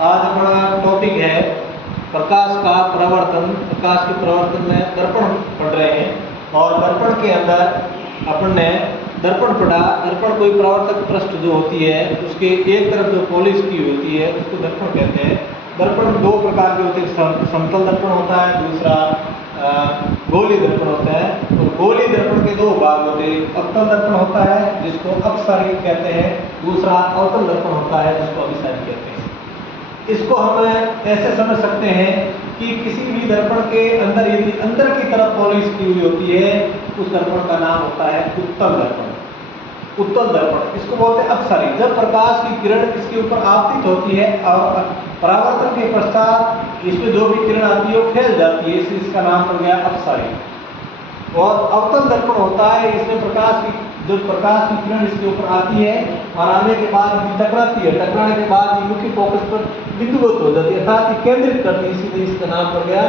आज हमारा टॉपिक है प्रकाश का परावर्तन। प्रकाश के परावर्तन में दर्पण पढ़ रहे हैं और दर्पण के अंदर अपन ने दर्पण पढ़ा। दर्पण कोई परावर्तक पृष्ठ जो होती है उसके एक तरफ जो पॉलिश की होती है उसको दर्पण कहते हैं। दर्पण दो प्रकार के होते हैं, समतल दर्पण होता है, दूसरा गोली दर्पण होता है। तो गोली दर्पण के दो भाग होते हैं, अवतल दर्पण होता है जिसको अपसारी कहते हैं, दूसरा अवतल दर्पण होता है जिसको अभिसारी कहते हैं। इसको हम ऐसे समझ सकते हैं कि किसी भी दर्पण के अंदर यदि अंदर की तरफ पॉलिश की हुई होती है उस दर्पण का नाम होता है उत्तल दर्पण। उत्तल दर्पण इसको बोलते हैं अपसारी। जब प्रकाश की किरण इसके ऊपर आपतित होती है और परावर्तन के पश्चात इसमें जो भी किरण आती है वो फैल जाती है, इसलिए इसका नाम पड़ गया अपसारी। और अवतल दर्पण होता है, इसमें प्रकाश की किरण इसके ऊपर आती है और आने के बाद टकराती है, टकराने के बाद ये मुख्य फोकस पर बिंदुवत हो जाती है अर्थात केंद्रित करती है, इसीलिए इसका नाम पड़ गया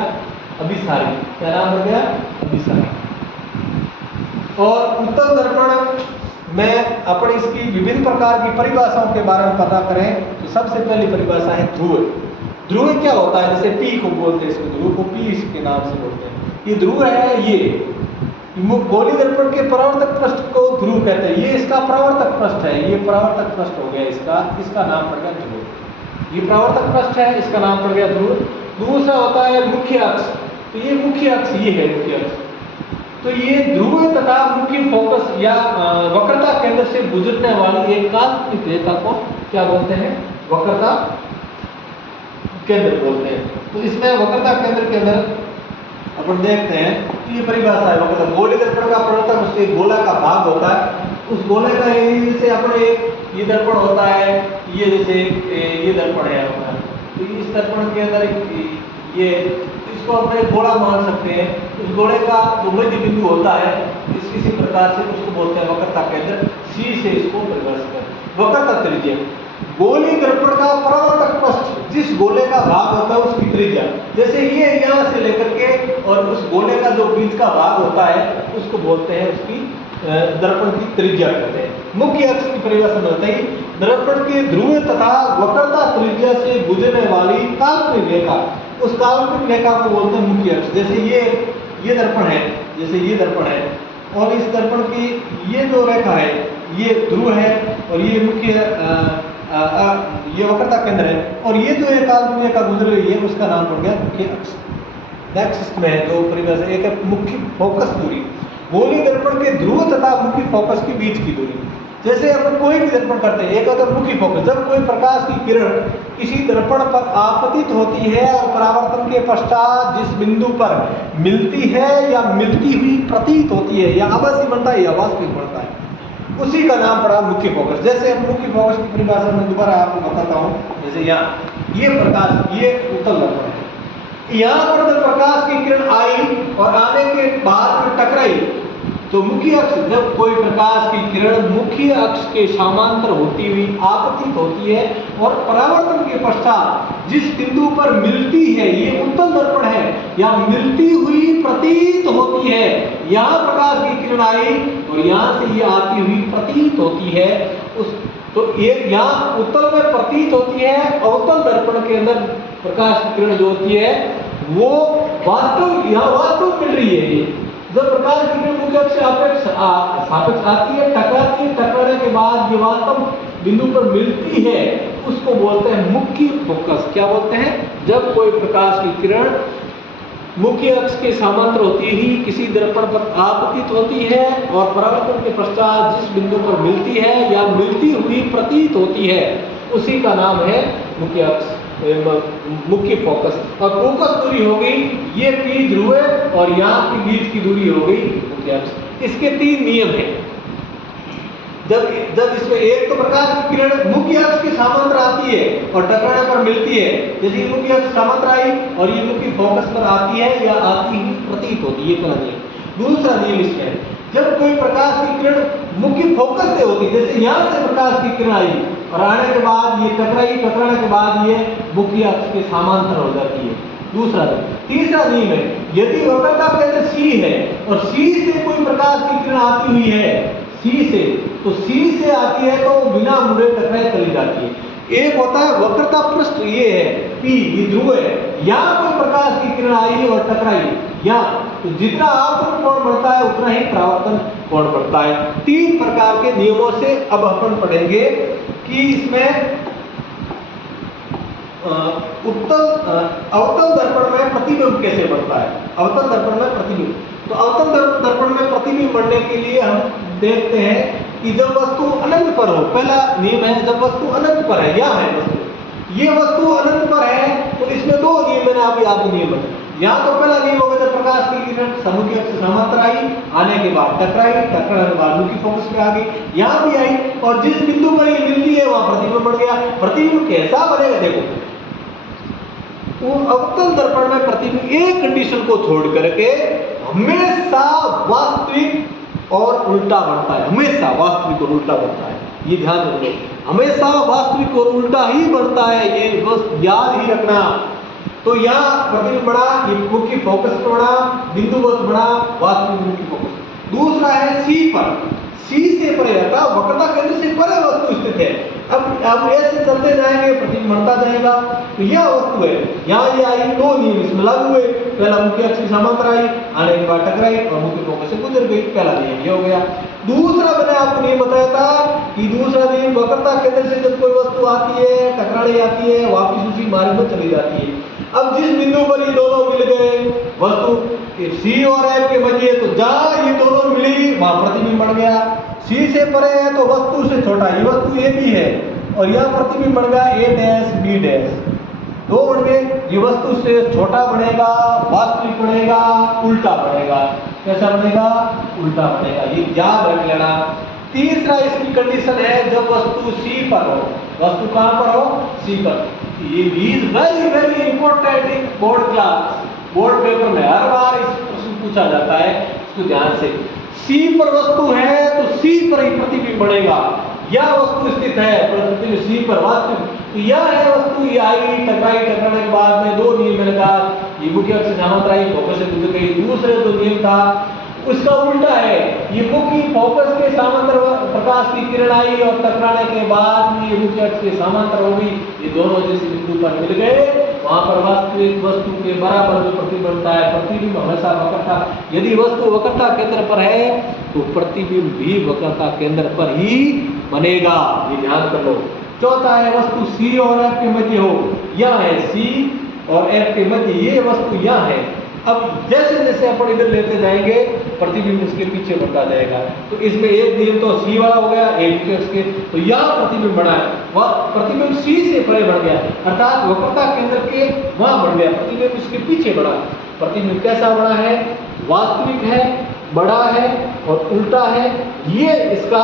अभिसारी। क्या नाम पड़ गया? अभिसारी। और उत्तल दर्पण में अपन इसकी विभिन्न प्रकार की परिभाषाओं के बारे में पता करें तो सबसे पहली परिभाषा है ध्रुव। ध्रुव क्या होता है? जैसे पी को बोलते हैं, इसको ध्रुव को पी के नाम से बोलते हैं। ये ध्रुव है, ये गोली दर्पण के परावर्तक पृष्ठ को ध्रुव कहते हैं। ये इसका परावर्तक पृष्ठ है, ये परावर्तक पृष्ठ हो गया इसका नाम पड़ गया ध्रुव। ये परावर्तक पृष्ठ है, इसका नाम पड़ गया ध्रुव। दूसरा होता है मुख्य अक्ष। तो ये मुख्य अक्ष, ये है मुख्य अक्ष। तो ये ध्रुव तथा मुख्य फोकस या वक्रता केंद्र से गुजरने वाली एक काल्पनिक रेखा को क्या बोलते हैं? वक्रता केंद्र बोलते हैं। तो इसमें वक्रता केंद्र के अंदर अपन देखते हैं कि ये परिभाषा है वक्रता। गोली दर्पण का परावर्तक उसके गोला का भाग होता है, उस गोले का जैसे अपने ये दर्पण होता है, ये जैसे ये दर्पण है अपना, तो इस दर्पण के अंदर ये इसको अपने गोला मान सकते हैं। उस गोले का जो मध्य बिंदु होता है इसी प्रकार से उसको बोलते हैं वक्रता केंद्र। सी से इसको परिभाषित करते हैं। वक्रता त्रिज्या, गोली दर्पण का परावर्तक पृष्ठ जिस गोले का भाग होता है उसकी त्रिज्या, जैसे ये यहाँ से लेकर के और उस गोले का जो बीच का भाग होता है उसको बोलते हैं उसकी दर्पण की त्रिज्या कहते हैं। मुख्य अक्ष की परिभाषा में होता है दर्पण के ध्रुव तथा वक्रता त्रिज्या से गुजरने वाली काल्पनिक रेखा, उस काल्पनिक रेखा को बोलते हैं मुख्य अक्ष। जैसे ये दर्पण है, जैसे ये दर्पण है और इस दर्पण की ये जो रेखा है ये ध्रुव है और ये मुख्य ये वक्रता केंद्र है और ये जो एक काल्पनिक रेखा गुजर रही है उसका नाम पड़ गया मुख्य अक्ष। नेक्स्ट में जो परिभाषा एक है मुख्य फोकस दूरी। गोली दर्पण के ध्रुव तथा मुख्य फोकस के बीच की दूरी। जैसे अपन कोई भी दर्पण करते हैं, एक अगर मुख्य फोकस, जब कोई प्रकाश की किरण किसी दर्पण पर आपतित होती है और परावर्तन के पश्चात जिस बिंदु पर मिलती है या मिलती हुई प्रतीत होती है या आभासी बनता है या वास्तविक बनता है, उसी का नाम पड़ा मुख्य फोकस। जैसे हम मुख्य फोकस की परिभाषा में दोबारा आपको बताता हूँ। जैसे यहाँ ये प्रकाश, ये उत्तल दर्पण है, यहाँ पर जब प्रकाश की किरण आई और आने के बाद में टकराई तो मुख्य अक्ष, जब कोई प्रकाश की किरण मुख्य अक्ष के समांतर होती हुई आपतित होती है और परावर्तन के पश्चात जिस बिंदु पर मिलती है, ये उत्तल दर्पण है, या मिलती हुई प्रतीत होती है, यहाँ प्रकाश की किरण आई और यहाँ से ये आती हुई प्रतीत होती है, तो ये यहाँ उत्तल में प्रतीत होती है। अवतल दर्पण के अंदर प्रकाश की किरण जो होती है वो यहाँ वास्तव मिल रही है। जब प्रकाश की किरण मुख्य अक्ष से सापेक्ष आती है, टकराती है, टकराने के बाद ये वास्तव बिंदु पर मिलती है, उसको बोलते हैं मुख्य फोकस। क्या बोलते हैं? जब कोई प्रकाश की किरण मुख्य अक्ष के समांतर होती ही किसी दर्पण पर आपतित होती है और परावर्तन के पश्चात जिस बिंदु पर मिलती है या मिलती हुई प्रतीत होती है, उसी का नाम है मुख्य अक्ष, मुख्य फोकस। और फोकस दूरी हो गई ये पी ध्रुव और यहाँ के बीच की दूरी हो गई मुख्य अक्ष। इसके तीन नियम हैं। जब इसमें एक तो प्रकाश की किरण मुख्य अक्ष के समांतर आती है और टकराने पर मिलती है, जैसे मुख्य अक्ष समांतर आई और ये मुख्य फोकस पर आती है या आती ही प्रतीत होती है, ये पहला नियम। दूसरा नियम इसमें है जब कोई प्रकाश की किरण मुख्य फोकस से होती है, जैसे यहाँ से प्रकाश की किरण आई और आने के बाद ये टकराई, टकराने के बाद ये मुख्य अक्ष के समांतर हो जाती है, दूसरा नियम। तीसरा नियम है यदि वक्रता केंद्र सी है और सी से कोई प्रकाश की किरण आती हुई है, सी से, तो सी से आती है तो बिना मुड़े टकराए चली जाती है। एक होता है वक्रता पृष्ठ, ये है P, ये ध्रुव है। यहाँ कोई प्रकाश की किरण आई और टकराई यहाँ, तो जितना आपतन कोण बढ़ता है उतना ही परावर्तन कोण बढ़ता है। तीन प्रकार के नियमों से अब अपन पढ़ेंगे कि इसमें अवतल दर्पण में प्रतिबिंब कैसे बढ़ता है। अवतल दर्पण में प्रतिबिंब, तो अवतल दर्पण में प्रतिबिंब बढ़ने के लिए हम देखते हैं कि जब वस्तु अनंत पर हो, पहला नियम है जब वस्तु अनंत पर है, यहाँ है वस्तु, ये वस्तु अनंत पर है, तो इसमें दो नियम मैंने अभी आपको नियम बताया। यहाँ तो पहला नियम होगा जब प्रकाश की किरण सम्मुखी अक्ष से समांतर आई, आने के बाद टकराई, टकराने के बाद मुख्य फोकस पे आ गई, यहाँ भी आई, और जिस बिंदु पर ये मिलती है वहां प्रतिबिंब बढ़ गया। प्रतिबिंब कैसा बनेगा देखो, वो अवतल दर्पण में प्रतिबिंब एक कंडीशन को छोड़ करके हमेशा वास्तविक और उल्टा बढ़ता है, हमेशा वास्तविक और उल्टा बढ़ता है, ये ध्यान रखो, हमेशा वास्तविक और उल्टा ही बढ़ता है, ये बस याद ही रखना। तो यहाँ प्रतिबिंब बढ़ा, ये मुख्य फोकस पर बढ़ा, बिंदुवत बढ़ा, वास्तविक मुख्य फोकस। दूसरा है सी पर, सी से परे रहता, वक्रता केंद्र से परे वस्तु स्थित है। अब ऐसे चलते जाएंगे, प्रतिबिंब बढ़ता जाएगा, तो यह वस्तु है। यहाँ ये आई, दो नियम इसमें लागू हुए, पहला मुख्य अक्ष से समांतर आई, आने के बाद टकराई और मुख्य फोकस से गुजर गई, पहला नियम ये हो गया। दूसरा मैंने आपको नियम बताया था कि दूसरा नियम वक्रता केंद्र से जब कोई वस्तु आती है, टकराने जाती है, वापिस उसी मार्ग में चली जाती है। अब जिस बिंदु पर ये दोनों मिल गए, वस्तु सी और एफ के मध्य, तो जहां ये दोनों मिली वहां प्रतिबिंब बढ़ गया। सी से परे है तो वस्तु से छोटा, ये वस्तु ए भी है, और यह प्रतिबिंब बढ़ गया ए डैश बी डैश, दो बढ़ गए। ये वस्तु से छोटा बढ़ेगा, वास्तविक बढ़ेगा, उल्टा बढ़ेगा। कैसा बढ़ेगा? उल्टा बढ़ेगा, ये याद रख लेना। तीसरा इसकी कंडीशन है जब वस्तु सी पर हो, वस्तु कहां पर हो? सी पर। ये is very very important in board class, board paper में हर बार इस प्रश्न पूछा जाता है, इसको ध्यान से। सी पर वस्तु है तो सी पर ही प्रतिबिंब बढ़ेगा। यह वस्तु स्थित है प्रतिबिंब सी पर, वास्तविक तो यह है वस्तु, ये आई, टकराई, टकराने के बाद में दो नियम मैंने कहा, ये मुख्य अक्ष से समांतर आई, फोकस से गुजर गई। दूसरे जो नियम था उसका उल्टा है, ये मुख्य फोकस के समांतर प्रकाश की किरण आई और टकराने के बाद में ये मुख्य अक्ष के समांतर हो गई, ये दोनों जिस बिंदु पर मिल गए वहां पर वास्तविक वस्तु के बराबर जो प्रतिबिंब बनता है, प्रतिबिंब हमेशा वक्रता, यदि वस्तु वक्रता केंद्र पर है तो प्रतिबिंब भी वक्रता केंद्र पर ही बनेगा, ये ध्यान कर लो। चौथा है वस्तु सी और एफ के मध्य हो, यह है सी और एफ के मध्य, ये वस्तु यह है। अब जैसे जैसे अपन इधर लेते जाएंगे प्रतिबिंब इसके पीछे बढ़ता जाएगा, तो इसमें एक नियम तो सी वाला हो गया, एक के, तो यह प्रतिबिंब बढ़ा है, वह प्रतिबिंब सी से परे बढ़ गया, अर्थात वक्रता केंद्र के वहां बढ़ गया, प्रतिबिंब इसके पीछे बढ़ा। प्रतिबिंब कैसा बड़ा है? वास्तविक है, बड़ा है और उल्टा है, ये इसका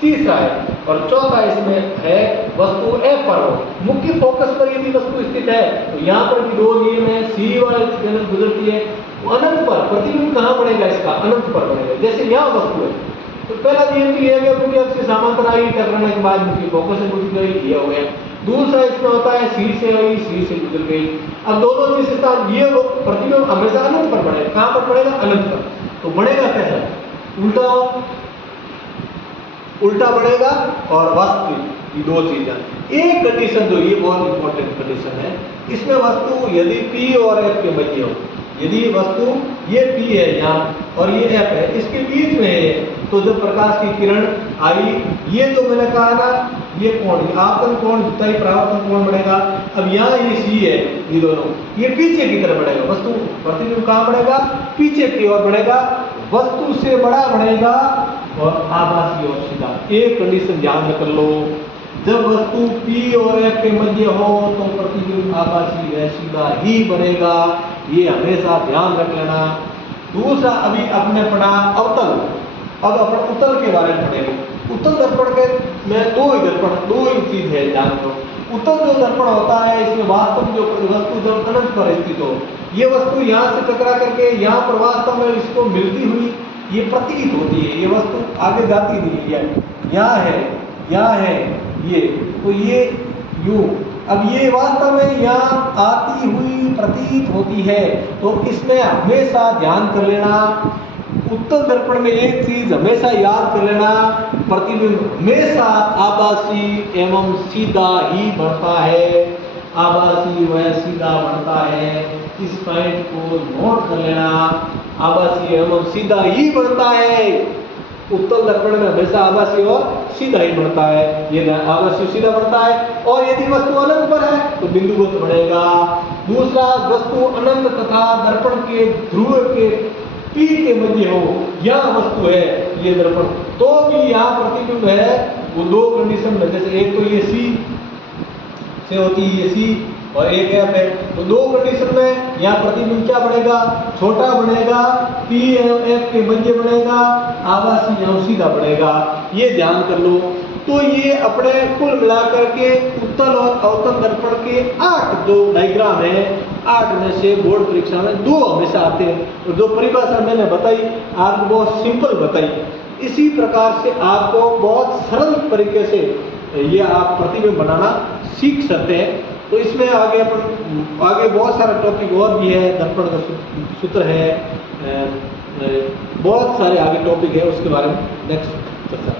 तीसरा है। और चौथा इसमें है वस्तु एफ पर हो, मुख्य फोकस पर यदि वस्तु स्थित है तो यहाँ पर भी दो नियम है, सी वाले केंद्र गुजरती है, वो अनंत पर, प्रतिबिंब कहाँ बढ़ेगा इसका? अनंत पर बढ़ेगा। जैसे यहाँ वस्तु है तो पहला नियम तो यह है मुख्य अक्ष से समांतर आई, टकराने के बाद मुख्य फोकस से गुजर गई, ये हो गया। दूसरा इसमें होता है सी से आई, सी से गुजर गई। अब दोनों जिस स्थान, ये प्रतिबिंब हमेशा अनंत पर बढ़ेगा, कहाँ पर बढ़ेगा? अनंत पर। तो बढ़ेगा कैसा? उल्टा, उल्टा बढ़ेगा और वास्तविक, ये दो चीजें। एक कंडीशन जो ये बहुत इंपॉर्टेंट कंडीशन है, इसमें वस्तु यदि P और F के मध्य हो, यदि वस्तु ये P है यहाँ और ये F है, इसके बीच में है, तो जब प्रकाश की किरण आई, ये जो मैंने कहा ना, ये कोण, आपतन कोण जितना ही परावर्तन कोण बढ़ेगा। अब यहाँ ये C है, ये दोनों, ये पीछे की तरफ बढ़ेगा, वस्तु प्रतिबिंब कहाँ बढ़ेगा? पीछे की ओर बढ़ेगा, वस्तु से बड़ा बढ़ेगा और आभासी और सीधा। एक कंडीशन ध्यान कर लो, जब वस्तु P और F के मध्य हो तो प्रतिबिंब आभासी व सीधा ही बनेगा, ये हमेशा ध्यान रख लेना। दूसरा अभी आपने पढ़ा अवतल, अब अपन उत्तल के बारे में पढ़ेंगे। उत्तल दर्पण के में दो ही चीज है, ध्यान दो। उत्तल जो दर्पण होता है, इसमें वास्तव जो वस्तु जब अनंत पर स्थित हो, ये वस्तु यहाँ से टकरा करके यहाँ पर वास्तव में इसको मिलती हुई ये प्रतीत होती है, ये वस्तु आगे जाती नहीं है, यहाँ है, यहाँ है ये, तो ये यूं, अब ये वास्तव में यहाँ आती हुई प्रतीत होती है। तो इसमें हमेशा ध्यान कर लेना उत्तल दर्पण में एक चीज हमेशा याद कर लेना, प्रतिबिंब हमेशा आभासी एवं सीधा ही बढ़ता है, आभासी व सीधा बढ़ता है। इस पॉइंट को नोट कर लेना, आभासी एवं सीधा ही बढ़ता है। उत्तल दर्पण में हमेशा आभासी और सीधा ही बढ़ता है, ये आभासी सीधा बढ़ता है। और यदि वस्तु अनंत पर है तो बिंदुवत बढ़ेगा। दूसरा, वस्तु अनंत तथा दर्पण के ध्रुव के पी के मध्य हो, यह वस्तु है ये दर्पण, तो भी यहाँ प्रतिबिंब है वो दो कंडीशन में, जैसे एक तो ये सी से होती है ये सी और एक एफ है, तो दो कंडीशन में यहाँ प्रतिबिंब क्या बढ़ेगा, छोटा बढ़ेगा, पी एवं एफ के मध्य बढ़ेगा, आभासी एवं सीधा बढ़ेगा, ये ध्यान कर लो। तो ये अपने कुल मिलाकर के उत्तल और अवतल दर्पण के 8 जो डायग्राम है, 8 में से बोर्ड परीक्षा में 2 हमेशा आते हैं, और जो परिभाषा मैंने बताई आपको बहुत सिंपल बताई। इसी प्रकार से आपको बहुत सरल तरीके से ये आप प्रतिबिंब बनाना सीख सकते हैं। तो इसमें आगे आगे बहुत सारा टॉपिक और भी है, दर्पण का सूत्र है, बहुत सारे आगे टॉपिक है, उसके बारे में नेक्स्ट चर्चा।